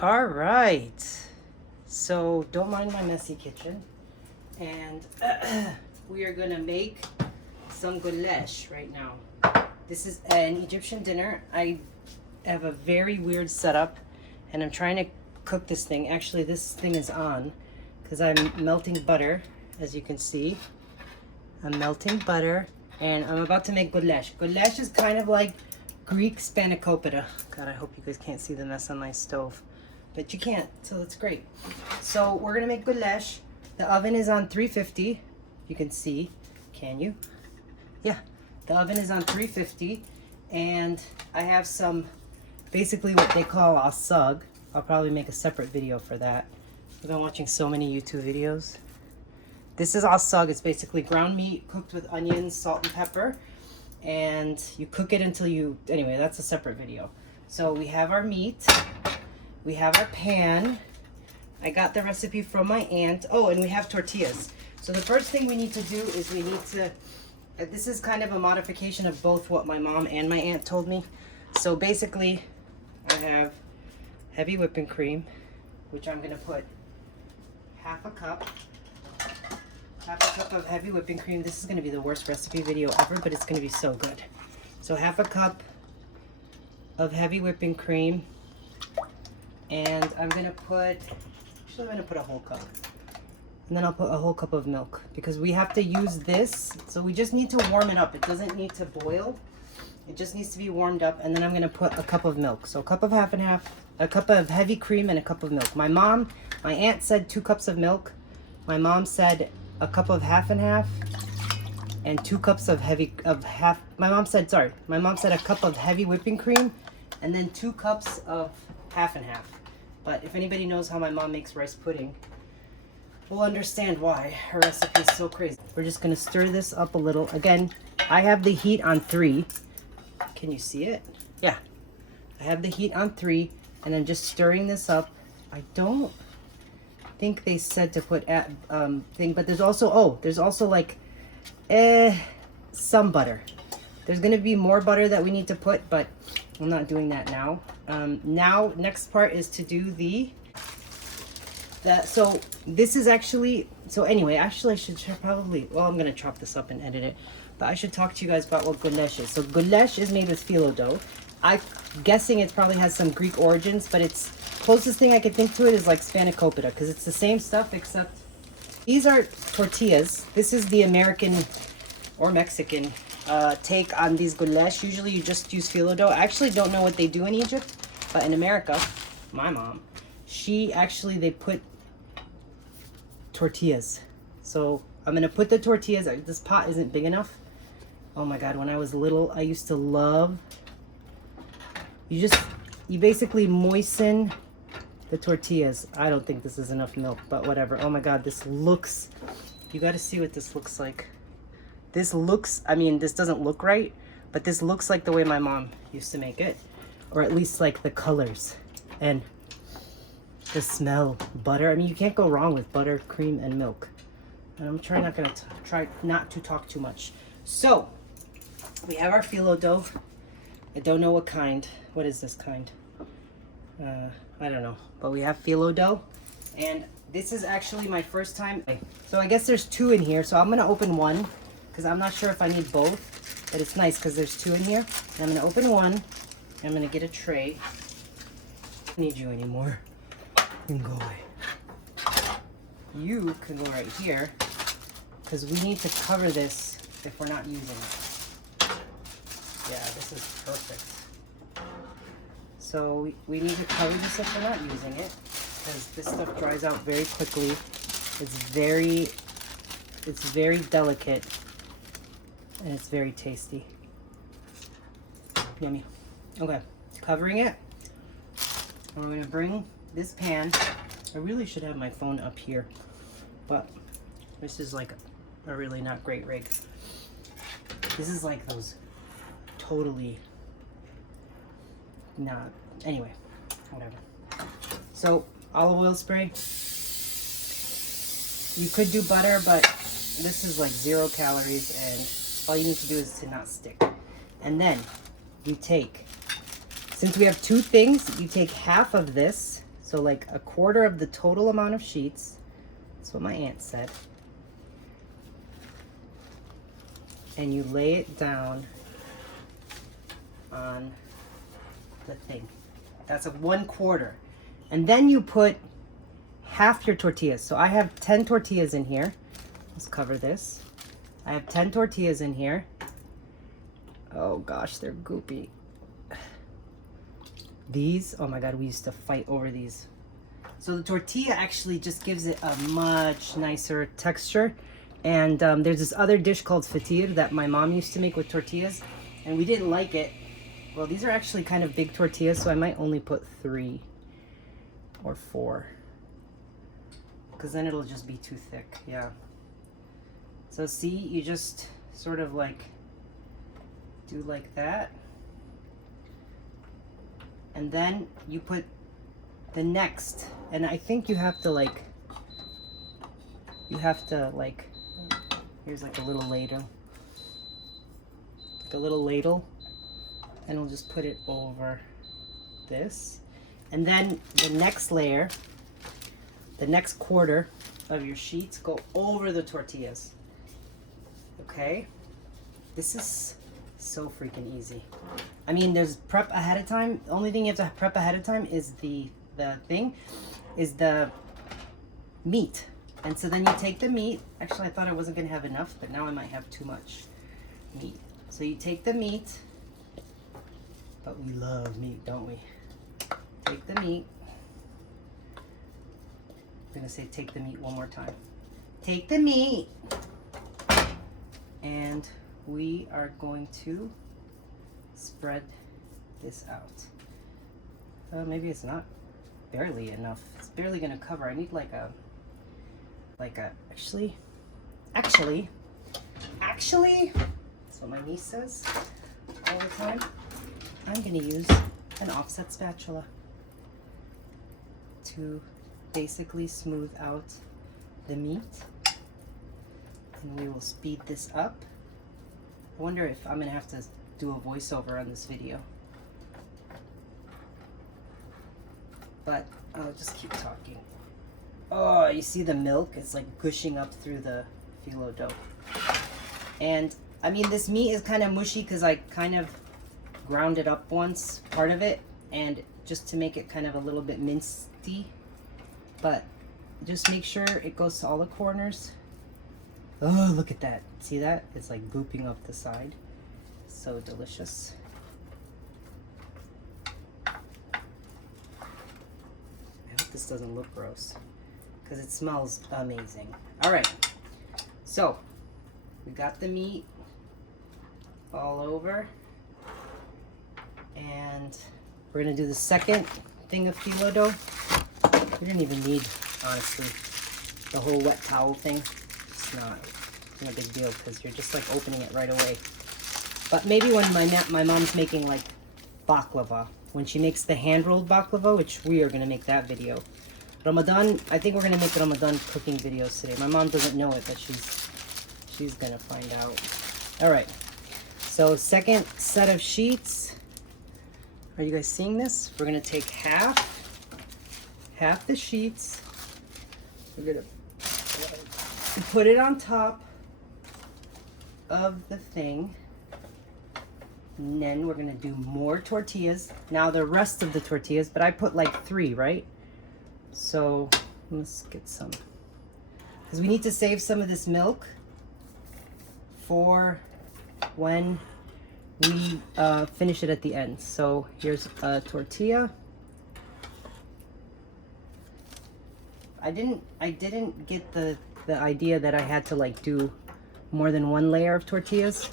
All right, so don't mind my messy kitchen, and we are gonna make some goulash right now. This is an Egyptian dinner. I have a very weird setup, and I'm trying to cook this thing. Actually, this thing is on because I'm melting butter, as you can see. I'm melting butter, and I'm about to make goulash. Goulash is kind of like Greek spanakopita. God, I hope you guys can't see the mess on my stove. But you can't, so that's great. So we're gonna make goulash. The oven is on 350. You can see, can you? Yeah, the oven is on 350, and I have some, basically what they call asag. I'll probably make a separate video for that. I've been watching so many YouTube videos. This is asag. It's basically ground meat cooked with onions, salt, and pepper, and you cook it until you. Anyway, that's a separate video. So we have our meat. We have our pan. I got the recipe from my aunt. Oh, and we have tortillas. So the first thing we need to do is we need to, this is kind of a modification of both what my mom and my aunt told me. So basically, I have heavy whipping cream, which I'm gonna put half a cup of heavy whipping cream. This is gonna be the worst recipe video ever, but it's gonna be so good. So half a cup of heavy whipping cream. And I'm gonna put, actually I'm gonna put a whole cup. And then I'll put a whole cup of milk because we have to use this. So we just need to warm it up. It doesn't need to boil. It just needs to be warmed up. And then I'm gonna put a cup of milk. So a cup of half and half, a cup of heavy cream and a cup of milk. My aunt said 2 cups of milk. My mom said a cup of half and half and 2 cups of half. My mom said a cup of heavy whipping cream and then 2 cups of half and half. But if anybody knows how my mom makes rice pudding, we'll understand why her recipe is so crazy. We're just gonna stir this up a little. Again, I have the heat on 3. Can you see it? Yeah. I have the heat on 3, and I'm just stirring this up. I don't think they said to put thing, but there's also like some butter. There's gonna be more butter that we need to put, but I'm not doing that now. Now, next part is to do so this is actually, actually I should probably, well, I'm gonna chop this up and edit it, but I should talk to you guys about what goulash is. So goulash is made with phyllo dough. I'm guessing it probably has some Greek origins, but it's closest thing I could think to it is like spanakopita, because it's the same stuff except these are tortillas. This is the American or Mexican take on these goulash. Usually you just use phyllo dough. I actually don't know what they do in Egypt, but in America, my mom, they put tortillas. So I'm gonna put the tortillas. This pot isn't big enough. Oh my God, when I was little, I used to love, you basically moisten the tortillas. I don't think this is enough milk, but whatever. Oh my God, you gotta see what this looks like. This doesn't look right, but this looks like the way my mom used to make it, or at least like the colors and the smell. Butter. I mean, you can't go wrong with butter, cream, and milk. And I'm try not to talk too much. So we have our phyllo dough. I don't know what kind. What is this kind? I don't know, but we have phyllo dough, and this is actually my first time. So I guess there's 2 in here. So I'm gonna open one, because I'm not sure if I need both, but it's nice because there's 2 in here. And I'm gonna open one, and I'm gonna get a tray. I don't need you anymore. You can go away. You can go right here, because we need to cover this if we're not using it. Yeah, this is perfect. So we need to cover this if we're not using it, because this stuff dries out very quickly. It's very delicate. And it's very tasty. Yummy. Okay, covering it. And we're gonna bring this pan. I really should have my phone up here, but this is like a really not great rig. This is like those totally not, anyway, whatever. So olive oil spray. You could do butter, but this is like 0 calories, and all you need to do is to not stick. And then you take, since we have 2 things, you take half of this. So like a quarter of the total amount of sheets. That's what my aunt said. And you lay it down on the thing. That's a 1/4. And then you put half your tortillas. So I have 10 tortillas in here. Let's cover this. I have 10 tortillas in here. Oh gosh, they're goopy. These, oh my God, we used to fight over these. So the tortilla actually just gives it a much nicer texture. And there's this other dish called fatir that my mom used to make with tortillas, and we didn't like it. Well, these are actually kind of big tortillas, so I might only put 3 or 4, because then it'll just be too thick. Yeah. So see, you just sort of like do like that. And then you put the next, and I think you have to like, here's like a little ladle. Like a little ladle. And we'll just put it over this. And then the next layer, the next quarter of your sheets go over the tortillas. Okay? This is so freaking easy. I mean, there's prep ahead of time. The only thing you have to prep ahead of time is the meat. And so then you take the meat. Actually, I thought I wasn't gonna have enough, but now I might have too much meat. So you take the meat, but we love meat, don't we? Take the meat. I'm gonna say take the meat one more time. Take the meat. And we are going to spread this out. Maybe it's not barely enough. It's barely gonna cover. I need like a actually, that's what my niece says all the time. I'm gonna use an offset spatula to basically smooth out the meat. And we will speed this up. I wonder if I'm gonna have to do a voiceover on this video. But I'll just keep talking. Oh, you see the milk? It's like gushing up through the phyllo dough. And I mean, this meat is kind of mushy because I kind of ground it up once, part of it, and just to make it kind of a little bit mincy. But just make sure it goes to all the corners. Oh, look at that. See that? It's like gooping up the side. So delicious. I hope this doesn't look gross, because it smells amazing. All right, so we got the meat all over, and we're gonna do the second thing of phyllo dough. We didn't even need, honestly, the whole wet towel thing. It's not a big deal because you're just like opening it right away. But maybe when my mom's making like baklava, when she makes the hand-rolled baklava, which we are gonna make that video. Ramadan, I think we're gonna make Ramadan cooking videos today. My mom doesn't know it, but she's gonna find out. All right, so second set of sheets. Are you guys seeing this? We're gonna take half the sheets. We're gonna put it on top of the thing. And then we're gonna do more tortillas. Now the rest of the tortillas, but I put like 3, right? So let's get some, because we need to save some of this milk for when we finish it at the end. So here's a tortilla. I didn't get the idea that I had to like do more than 1 layer of tortillas.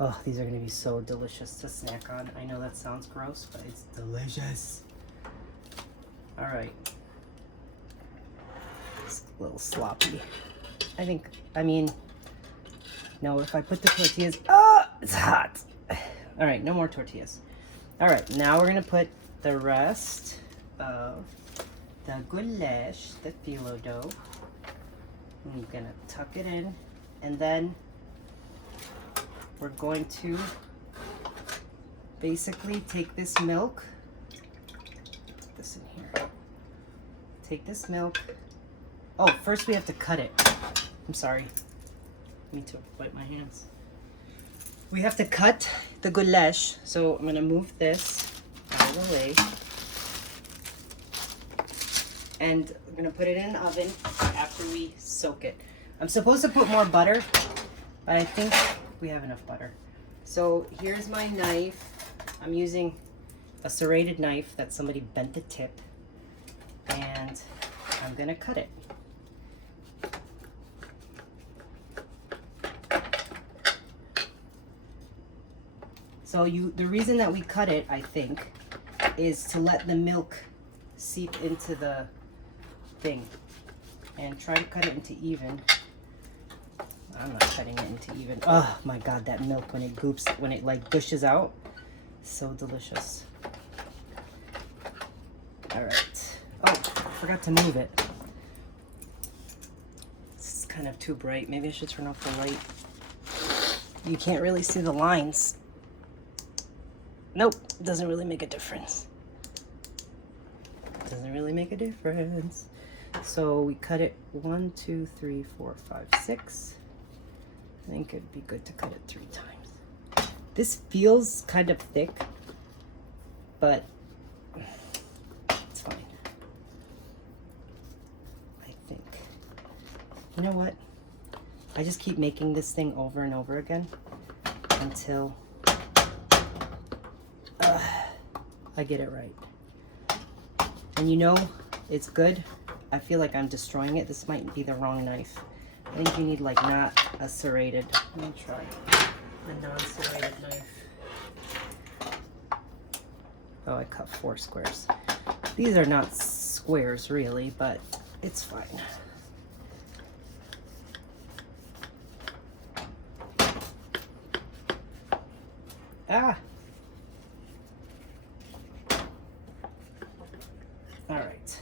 Oh, these are gonna be so delicious to snack on. I know that sounds gross, but it's delicious. All right. It's a little sloppy. I mean, no, if I put the tortillas, oh, it's hot. All right, no more tortillas. All right, now we're gonna put the rest of the goulash, the phyllo dough. I'm gonna tuck it in, and then we're going to basically take this milk, put this in here, take this milk. Oh, first we have to cut it. I'm sorry. Me too. Wipe my hands. We have to cut the goulash. So I'm gonna move this out of the way. And we're gonna put it in the oven after we soak it. I'm supposed to put more butter, but I think we have enough butter. So here's my knife. I'm using a serrated knife that somebody bent the tip, and I'm gonna cut it. So the reason that we cut it, I think, is to let the milk seep into the thing, and try to cut it into even. I'm not cutting it into even. Oh my god, that milk when it goops, when it like gushes out, so delicious. All right. Oh, I forgot to move it. It's kind of too bright. Maybe I should turn off the light. You can't really see the lines. Nope, doesn't really make a difference. Doesn't really make a difference. So we cut it 1, 2, 3, 4, 5, 6. I think it'd be good to cut it 3 times. This feels kind of thick, but it's fine. I think. You know what? I just keep making this thing over and over again until I get it right. And you know, it's good. I feel like I'm destroying it. This might be the wrong knife. I think you need like not a serrated. Let me try a non-serrated knife. Oh, I cut 4 squares. These are not squares really, but it's fine. Ah! All right.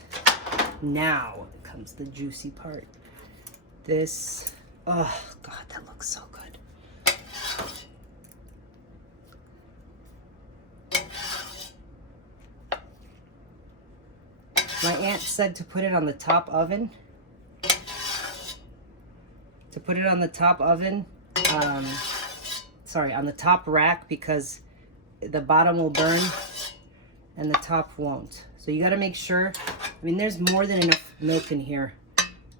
Now comes the juicy part. This, oh God, that looks so good. My aunt said to put it on the top oven. To put it on the top oven, sorry, on the top rack, because the bottom will burn and the top won't. So you got to make sure, I mean, there's more than enough milk in here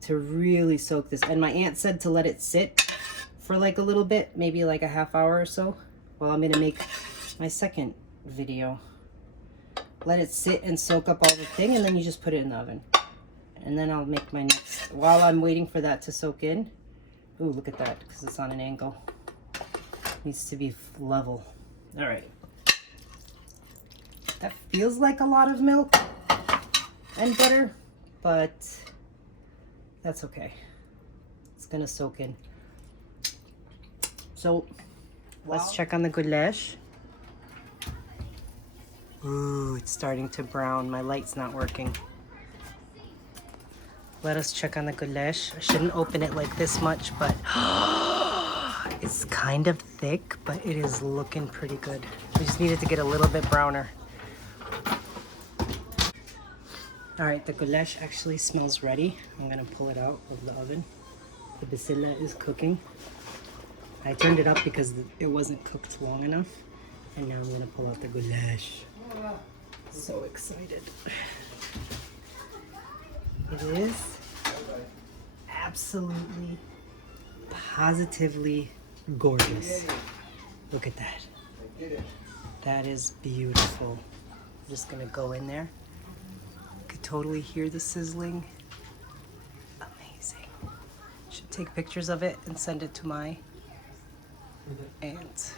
to really soak this. And my aunt said to let it sit for like a little bit, maybe like a half hour or so, while I'm going to make my second video. Let it sit and soak up all the thing, and then you just put it in the oven. And then I'll make my next, while I'm waiting for that to soak in. Ooh, look at that, because it's on an angle. Needs to be level. All right. That feels like a lot of milk and butter, but that's okay. It's gonna soak in. So let's check on the goulash. Ooh, it's starting to brown. My light's not working. Let us check on the goulash. I shouldn't open it like this much, but it's kind of thick, but it is looking pretty good. We just needed to get a little bit browner. All right, the goulash actually smells ready. I'm gonna pull it out of the oven. The basilla is cooking. I turned it up because it wasn't cooked long enough. And now I'm gonna pull out the goulash. So excited. It is absolutely, positively gorgeous. Look at that. That is beautiful. I'm just gonna go in there. You could totally hear the sizzling. Amazing. Should take pictures of it and send it to my aunt.